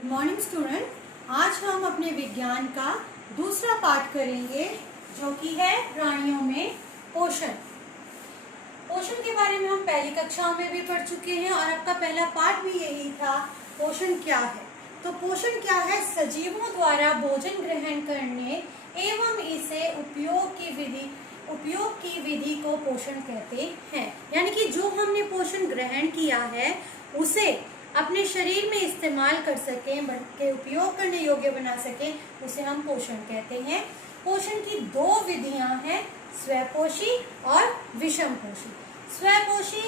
Good morning student. आज हम अपने विज्ञान का दूसरा पाठ करेंगे जो कि है प्राणियों में पोषण। पोषण के बारे में हम पहली कक्षाओं में भी पढ़ चुके हैं और आपका पहला पाठ भी यही था, पोषण क्या है। तो पोषण क्या है? सजीवों द्वारा भोजन ग्रहण करने एवं इसे उपयोग की विधि को पोषण कहते हैं। यानी कि जो हमने पोषण ग्रहण किया है उसे अपने शरीर में इस्तेमाल कर सकें, बल्कि उपयोग करने योग्य बना सकें, उसे हम पोषण कहते हैं। पोषण की दो विधियां हैं, स्वपोषी और विषमपोषी। स्वपोषी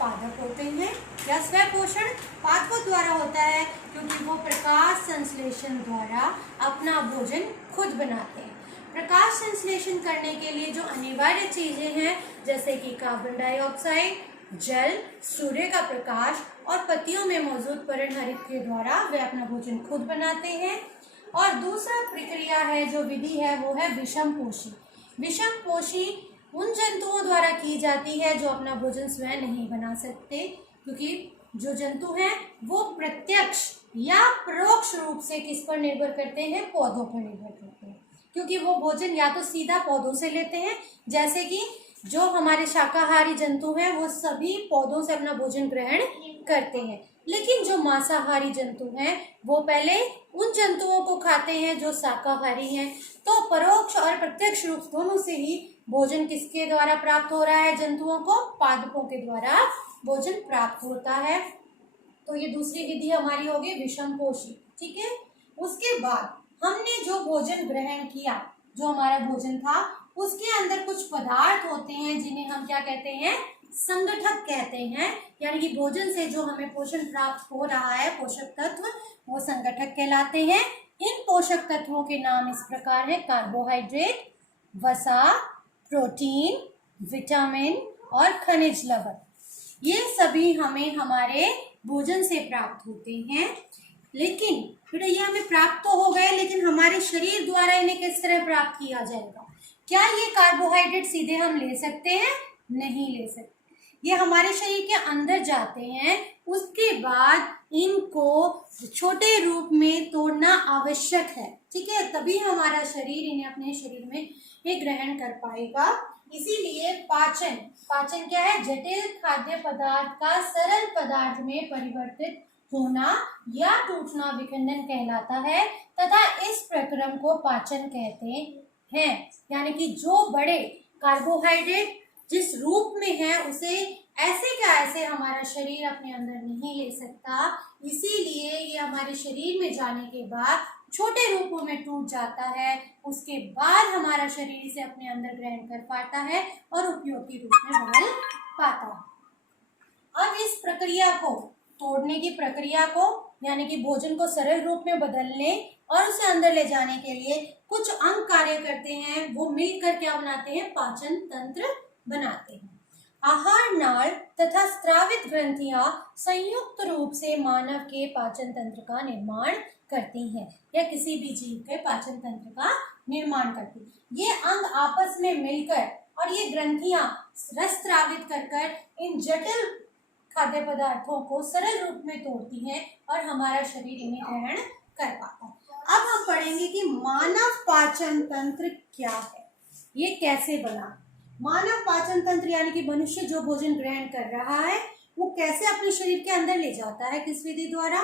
पादप होते हैं या स्वपोषण पादपों द्वारा होता है क्योंकि वो प्रकाश संश्लेषण द्वारा अपना भोजन खुद बनाते हैं। प्रकाश संश्लेषण करने के लिए जो अनिवार्य चीजें हैं जैसे कि कार्बन डाइऑक्साइड, जल, सूर्य का प्रकाश और पत्तियों में मौजूद पर्णहरित के द्वारा वे अपना भोजन खुद बनाते हैं। और दूसरा प्रक्रिया है जो विधि है वो है विषमपोषी। विषमपोषी उन जंतुओं द्वारा की जाती है जो अपना भोजन स्वयं नहीं बना सकते, क्योंकि जो जंतु हैं वो प्रत्यक्ष या परोक्ष रूप से किस पर निर्भर करते हैं? पौधों पर निर्भर करते हैं, क्योंकि वो भोजन या तो सीधा पौधों से लेते हैं, जैसे कि जो हमारे शाकाहारी जंतु हैं वो सभी पौधों से अपना भोजन ग्रहण करते हैं। लेकिन जो मांसाहारी जंतु हैं वो पहले उन जंतुओं को खाते हैं जो शाकाहारी हैं। तो परोक्ष और प्रत्यक्ष रूप दोनों से ही भोजन किसके द्वारा प्राप्त हो रहा है? जंतुओं को पादपों के द्वारा भोजन प्राप्त होता है। तो ये दूसरी विधि हमारी होगी विषमपोषी। ठीक है। उसके बाद हमने जो भोजन ग्रहण किया, जो हमारा भोजन था, उसके अंदर कुछ पदार्थ होते हैं जिन्हें हम क्या कहते हैं? संगठक कहते हैं। यानी कि भोजन से जो हमें पोषण प्राप्त हो रहा है, पोषक तत्व, वो संगठक कहलाते हैं। इन पोषक तत्वों के नाम इस प्रकार है: कार्बोहाइड्रेट, वसा, प्रोटीन, विटामिन और खनिज लवण। ये सभी हमें हमारे भोजन से प्राप्त होते हैं। लेकिन फिर ये हमें प्राप्त तो हो गए, लेकिन हमारे शरीर द्वारा इन्हें किस तरह प्राप्त किया जाएगा? क्या ये कार्बोहाइड्रेट सीधे हम ले सकते हैं? नहीं ले सकते। ये हमारे शरीर के अंदर जाते हैं, उसके बाद इनको छोटे रूप में तोड़ना आवश्यक है। ठीक है, तभी हमारा शरीर इन्हें अपने शरीर में ये ग्रहण कर पाएगा। इसीलिए पाचन क्या है? जटिल खाद्य पदार्थ का सरल पदार्थ में परिवर्तित होना या टूटना विखंडन कहलाता है तथा इस प्रक्रम को पाचन कहते हैं। यानी कि जो बड़े कार्बोहाइड्रेट जिस रूप में है उसे ऐसे क्या ऐसे हमारा शरीर अपने अंदर नहीं ले सकता, इसीलिए ये हमारे शरीर में जाने के बाद छोटे रूपों में टूट जाता है। उसके बाद हमारा शरीर इसे अपने अंदर ग्रहण कर पाता है और उपयोगी रूप में बदल पाता है। अब इस प्रक्रिया को, तोड़ने की प्रक्रिया को, यानी कि भोजन को सरल रूप में बदलने और उसे अंदर ले जाने के लिए कुछ अंग कार्य करते हैं। वो मिलकर क्या बनाते हैं? पाचन तंत्र बनाते हैं। आहार नाल तथा स्रावित ग्रंथियां संयुक्त रूप से मानव के पाचन तंत्र का निर्माण करती हैं या किसी भी जीव के पाचन तंत्र का निर्माण करती हैं। ये अंग आपस में मिलकर और ये ग्रंथियां रस स्रावित कर इन जटिल खाद्य पदार्थों को सरल रूप में तोड़ती हैं और हमारा शरीर इन्हें ग्रहण कर पाता है। अब हम पढ़ेंगे कि मानव पाचन तंत्र क्या है, ये कैसे बना। मानव पाचन तंत्र यानी कि मनुष्य जो भोजन ग्रहण कर रहा है वो कैसे अपने शरीर के अंदर ले जाता है, किस विधि द्वारा,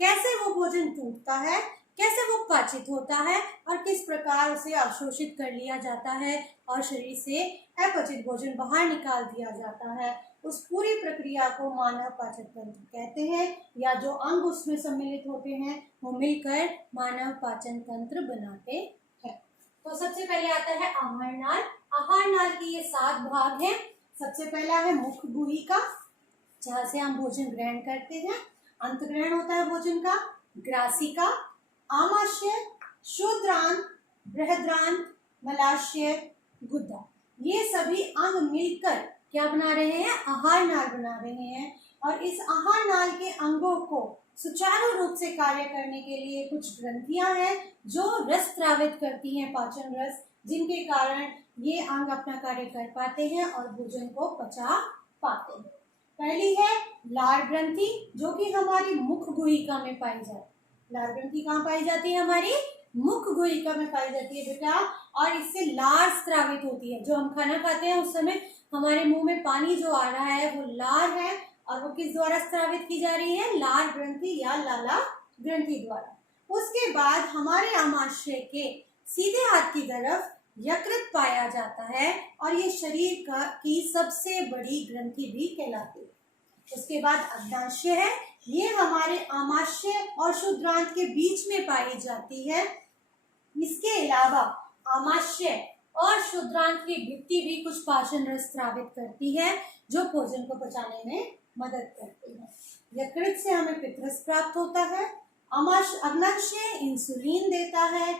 कैसे वो भोजन टूटता है, कैसे वो पाचित होता है और किस प्रकार उसे अवशोषित कर लिया जाता है और शरीर से अपचित भोजन बाहर निकाल दिया जाता है। उस पूरी प्रक्रिया को मानव पाचन तंत्र कहते हैं, या जो अंग उसमें सम्मिलित होते हैं वो मिलकर मानव पाचन तंत्र बनाते हैं। तो सबसे पहले आता है आहार नाल। आहार नाल के ये 7 भाग हैं। सबसे पहला है मुख गुहिका, जहाँ से हम भोजन ग्रहण करते हैं। अंत ग्रहण होता है भोजन का। ग्रासिका, आमाशय, शूद्रांत, बृहद्रांत, मलाशय, गुदा। ये सभी अंग मिलकर क्या बना रहे हैं? आहार नाल बना रहे हैं। और इस आहार नाल के अंगों को सुचारू रूप से कार्य करने के लिए कुछ ग्रंथियां हैं जो रस स्रावित करती हैं, पाचन रस, जिनके कारण ये अंग अपना कार्य कर पाते हैं और भोजन को पचा पाते हैं। पहली है लार ग्रंथि, जो कि हमारी मुख गुहिका में पाई जाती है। लार ग्रंथि कहाँ पाई जाती है? हमारी मुख गुहिका में पाई जाती है बेटा, और इससे लार स्रावित होती है। जो हम खाना खाते हैं उस समय हमारे मुंह में पानी जो आ रहा है वो लार है, और वो किस द्वारा स्रावित की जा रही है? लार ग्रंथि या लाला ग्रंथि द्वारा। उसके बाद हमारे आमाशय के सीधे हाथ की तरफ यकृत पाया जाता है, और ये शरीर की सबसे बड़ी ग्रंथि भी कहलाती है। उसके बाद अग्नाशय है, ये हमारे आमाशय और क्षुद्रांत के बीच में पाई जाती है। इसके अलावा आमाशय और क्षुद्रांत की भित्ति भी कुछ पाचन रस स्रावित करती है, जो भोजन को पचाने में मदद करती है। यकृत से हमें पित्तरस प्राप्त होता है। अग्नाशय इंसुलिन देता है।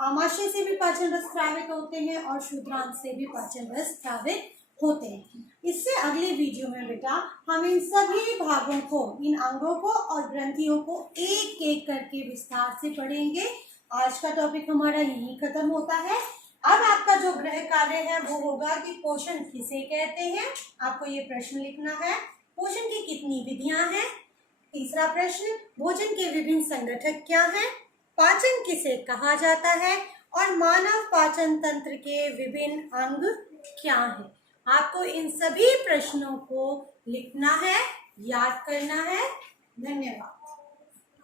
आमाशय से भी पाचन रस स्रावित होते हैं, और क्षुद्रांत से भी पाचन रस स्रावित होते हैं। इससे अगले वीडियो में बेटा हम इन सभी भागों को, इन अंगों को और ग्रंथियों को एक एक करके विस्तार से पढ़ेंगे। आज का टॉपिक हमारा यहीं खत्म होता है। अब आपका जो गृह कार्य है वो होगा कि पोषण किसे कहते हैं। आपको ये प्रश्न लिखना है। पोषण की कितनी विधियां हैं? तीसरा प्रश्न, भोजन के विभिन्न संगठक क्या हैं? पाचन किसे कहा जाता है? और मानव पाचन तंत्र के विभिन्न अंग क्या हैं? आपको इन सभी प्रश्नों को लिखना है, याद करना है। धन्यवाद।